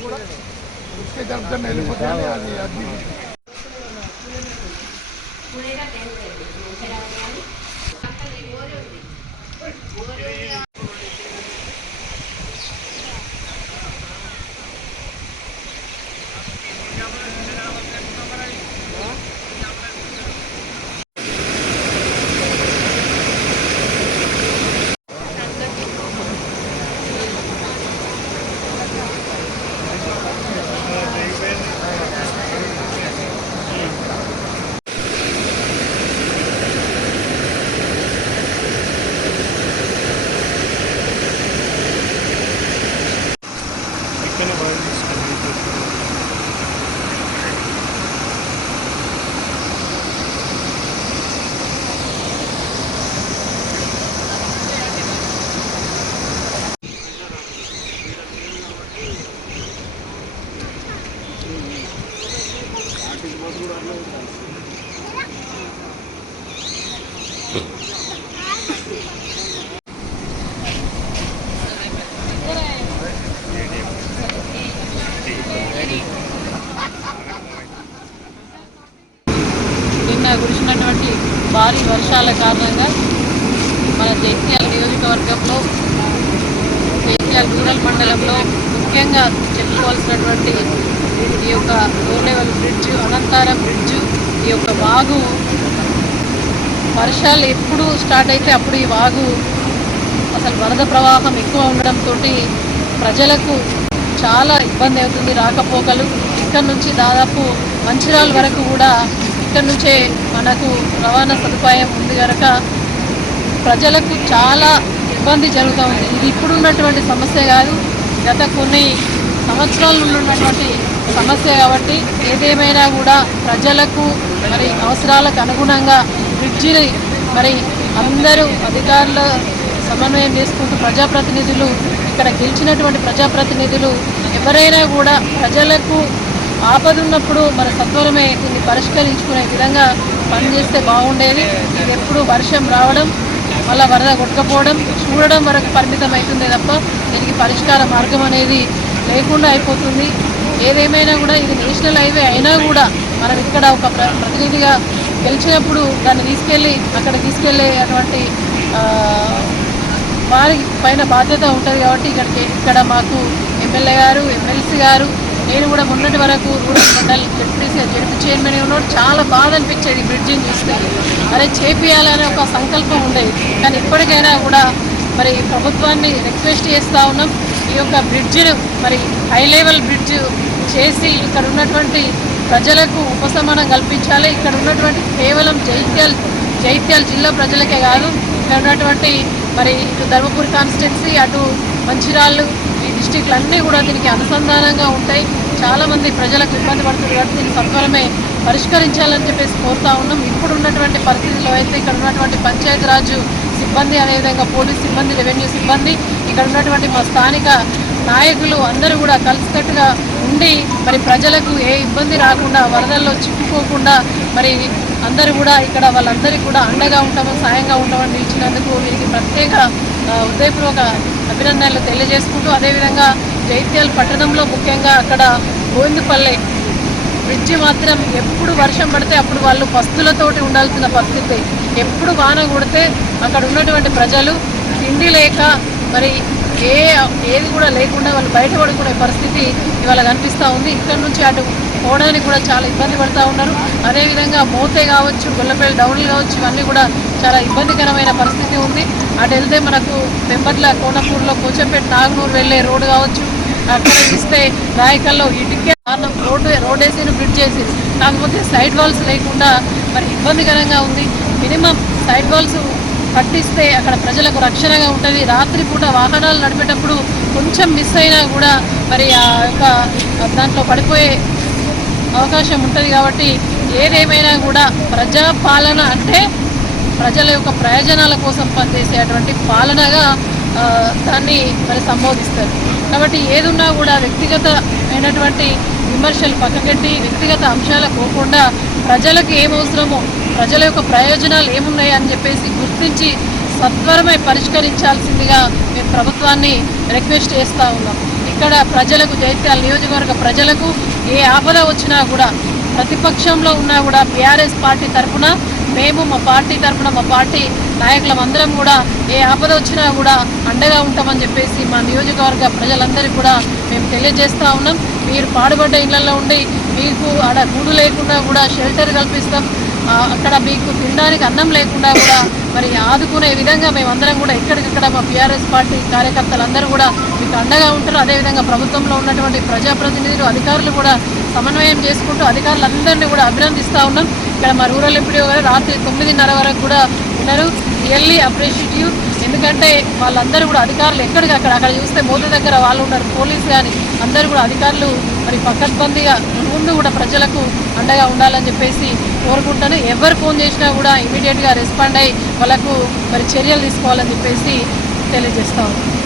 కూడా उसके गर्दन नहीं पता नहीं आदमी आदमी నిన్న కురిసినటువంటి భారీ వర్షాల కారణంగా మన జైత్యాల నియోజకవర్గంలో జైత్యాల రూరల్ మండలంలో ముఖ్యంగా చెప్పుకోవాల్సినటువంటి ఈ యొక్క లో లెవెల్ బ్రిడ్జ్ అనంతారం బ్రిడ్జ్ ఈ యొక్క వాగు వర్షాలు ఎప్పుడు స్టార్ట్ అయితే అప్పుడు ఈ వాగు అసలు వరద ప్రవాహం ఎక్కువ ఉండడంతో ప్రజలకు చాలా ఇబ్బంది అవుతుంది. రాకపోకలు ఇక్కడ నుంచి దాదాపు మంచిర్యాల వరకు కూడా ఇక్కడ నుంచే మనకు రవాణా సదుపాయం ఉంది కనుక ప్రజలకు చాలా ఇబ్బంది జరుగుతూ ఉంది. ఇది ఇప్పుడు ఉన్నటువంటి సమస్య కాదు. గత కొన్ని సంవత్సరాల నుండి ఉన్నటువంటి సమస్య కాబట్టి ఏదేమైనా కూడా ప్రజలకు మరి అవసరాలకు అనుగుణంగా బ్రిడ్జిని మరి అందరూ అధికారుల సమన్వయం చేసుకుంటూ ప్రజాప్రతినిధులు ఇక్కడ గెలిచినటువంటి ప్రజాప్రతినిధులు ఎవరైనా కూడా ప్రజలకు ఆపదున్నప్పుడు మన సత్వరమే దీన్ని పరిష్కరించుకునే విధంగా పనిచేస్తే బాగుండేది. ఇది ఎప్పుడు వర్షం రావడం మళ్ళీ వరద కొట్టకపోవడం చూడడం వరకు పరిమితం అవుతుందే తప్ప దీనికి పరిష్కార మార్గం అనేది లేకుండా అయిపోతుంది. ఏదేమైనా కూడా ఇది నేషనల్ హైవే అయినా కూడా మనం ఇక్కడ ఒక ప్రతినిధిగా గెలిచినప్పుడు దాన్ని తీసుకెళ్ళి అక్కడ తీసుకెళ్ళే అటువంటి వారి పైన బాధ్యత ఉంటుంది కాబట్టి ఇక్కడికి ఇక్కడ మాకు ఎమ్మెల్యే గారు ఎమ్మెల్సీ గారు నేను కూడా మొన్నటి వరకు rural mandal ZPC ZP chairman ఉన్నాడు. చాలా బాధ అనిపించేది బ్రిడ్జిని చూస్తే. అరే చేపియాలనే ఒక సంకల్పం ఉండేది. కానీ ఇప్పటికైనా కూడా మరి ప్రభుత్వాన్ని రిక్వెస్ట్ చేస్తూ ఉన్నాం. యొక్క బ్రిడ్జిను మరి హై లెవెల్ బ్రిడ్జ్ చేసి ఇక్కడ ఉన్నటువంటి ప్రజలకు ఉపశమనం కల్పించాలి. ఇక్కడ ఉన్నటువంటి కేవలం జైత్యాల్ జైత్యాల జిల్లా ప్రజలకే కాదు ఇక్కడ ఉన్నటువంటి మరి ఇటు ధర్మపురి కాన్స్టిట్యున్సీ అటు మంచిరాళ్ళు ఈ డిస్టిక్లు అన్నీ కూడా దీనికి అనుసంధానంగా ఉంటాయి. చాలామంది ప్రజలకు ఇబ్బంది పడుతుంది కాబట్టి దీన్ని సత్వరమే పరిష్కరించాలని చెప్పేసి కోరుతా ఉన్నాం. ఇప్పుడు ఉన్నటువంటి పరిస్థితుల్లో అయితే ఇక్కడ ఉన్నటువంటి పంచాయతీరాజు సిబ్బంది అదేవిధంగా పోలీస్ సిబ్బంది రెవెన్యూ సిబ్బంది ఇక్కడ ఉన్నటువంటి మా స్థానిక నాయకులు అందరూ కూడా కలిసికట్టుగా ఉండి మరి ప్రజలకు ఏ ఇబ్బంది రాకుండా వరదల్లో చిక్కుకోకుండా మరి అందరూ కూడా ఇక్కడ వాళ్ళందరికీ కూడా అండగా ఉంటామని సాయంగా ఉంటామని నిలిచినందుకు వీరికి ప్రత్యేక ఉదయపూర్వక హృదయపూర్వక అభినందనలు తెలియజేసుకుంటూ అదేవిధంగా జైత్యాల పట్టణంలో ముఖ్యంగా అక్కడ గోవిందపల్లె బ్రిడ్జి మాత్రం ఎప్పుడు వర్షం పడితే అప్పుడు వాళ్ళు పస్తులతోటి ఉండాల్సిన పరిస్థితి. ఎప్పుడు వాన కొడితే అక్కడ ఉన్నటువంటి ప్రజలు తిండి లేక మరి ఏ ఏది కూడా లేకుండా వాళ్ళు బయట పడుకునే పరిస్థితి ఇవాళ కనిపిస్తూ ఉంది. ఇక్కడ నుంచి అటు పోవడానికి కూడా చాలా ఇబ్బంది పడుతూ ఉన్నారు. అదేవిధంగా మోతే కావచ్చు గొల్లపల్లి డౌన్లు కావచ్చు ఇవన్నీ కూడా చాలా ఇబ్బందికరమైన పరిస్థితి ఉంది. అటు వెళ్తే మనకు పెంబట్ల కోనపూర్లో కోచంపేట నాగనూరు వెళ్ళే రోడ్డు కావచ్చు. అక్కడ ఇస్తే రాయకల్లో ఇటుకే కారణం రోడ్డు రోడ్ వేసి బ్రిడ్జ్ చేసి. కాకపోతే సైడ్ వాల్స్ లేకుండా మరి ఇబ్బందికరంగా ఉంది. మినిమం సైడ్ వాల్స్ కట్టిస్తే అక్కడ ప్రజలకు రక్షణగా ఉంటుంది. రాత్రిపూట వాహనాలు నడిపేటప్పుడు కొంచెం మిస్ అయినా కూడా మరి ఆ యొక్క దాంట్లో పడిపోయే అవకాశం ఉంటుంది కాబట్టి ఏదేమైనా కూడా ప్రజాపాలన అంటే ప్రజల యొక్క ప్రయోజనాల కోసం పనిచేసేటువంటి పాలనగా దాన్ని మరి సంబోధిస్తారు. కాబట్టి ఏదున్నా కూడా వ్యక్తిగతమైనటువంటి విమర్శలు పక్కగట్టి వ్యక్తిగత అంశాలు పోకుండా ప్రజలకు ఏం అవసరమో ప్రజల యొక్క ప్రయోజనాలు ఏమున్నాయి అని చెప్పేసి గుర్తించి సత్వరమే పరిష్కరించాల్సిందిగా మేము ప్రభుత్వాన్ని రిక్వెస్ట్ చేస్తూ ఉన్నాం. ఇక్కడ ప్రజలకు జైత్యాల నియోజకవర్గ ప్రజలకు ఏ ఆపద వచ్చినా కూడా ప్రతిపక్షంలో ఉన్నా కూడా బీఆర్ఎస్ పార్టీ తరఫున మేము మా పార్టీ తరఫున మా పార్టీ నాయకులం అందరం కూడా ఏ ఆపద వచ్చినా కూడా అండగా ఉంటామని చెప్పేసి మా నియోజకవర్గ ప్రజలందరికీ కూడా మేము తెలియజేస్తూ ఉన్నాం. మీరు పాడుబడ్డ ఇళ్ళలో ఉండి మీకు ఆడ గూడు లేకుండా కూడా షెల్టర్ కల్పిస్తాం. అక్కడ మీకు తినడానికి అన్నం లేకుండా కూడా మరి ఆదుకునే విధంగా మేమందరం కూడా ఎక్కడికక్కడ మా బీఆర్ఎస్ పార్టీ కార్యకర్తలందరూ కూడా మీకు అండగా ఉంటారు. అదేవిధంగా ప్రభుత్వంలో ఉన్నటువంటి ప్రజాప్రతినిధులు అధికారులు కూడా సమన్వయం చేసుకుంటూ అధికారులందరినీ కూడా అభినందిస్తూ ఉన్నాం. ఇక్కడ మా రూరల్ ఎంపీడీ గారు రాత్రి తొమ్మిదిన్నర వరకు కూడా ఉన్నారు. రియల్లీ అప్రిషియేటివ్ ఎందుకంటే వాళ్ళందరూ కూడా అధికారులు ఎక్కడికి అక్కడ అక్కడ చూస్తే మోదీ దగ్గర వాళ్ళు ఉన్నారు పోలీస్ కానీ అందరూ కూడా అధికారులు మరి పక్కడ్బందీగా ముందు కూడా ప్రజలకు అండగా ఉండాలని చెప్పేసి కోరుకుంటాను. ఎవరు ఫోన్ చేసినా కూడా ఇమీడియట్గా రెస్పాండ్ అయ్యి వాళ్ళకు మరి చర్యలు తీసుకోవాలని చెప్పేసి తెలియజేస్తా ఉన్నాను.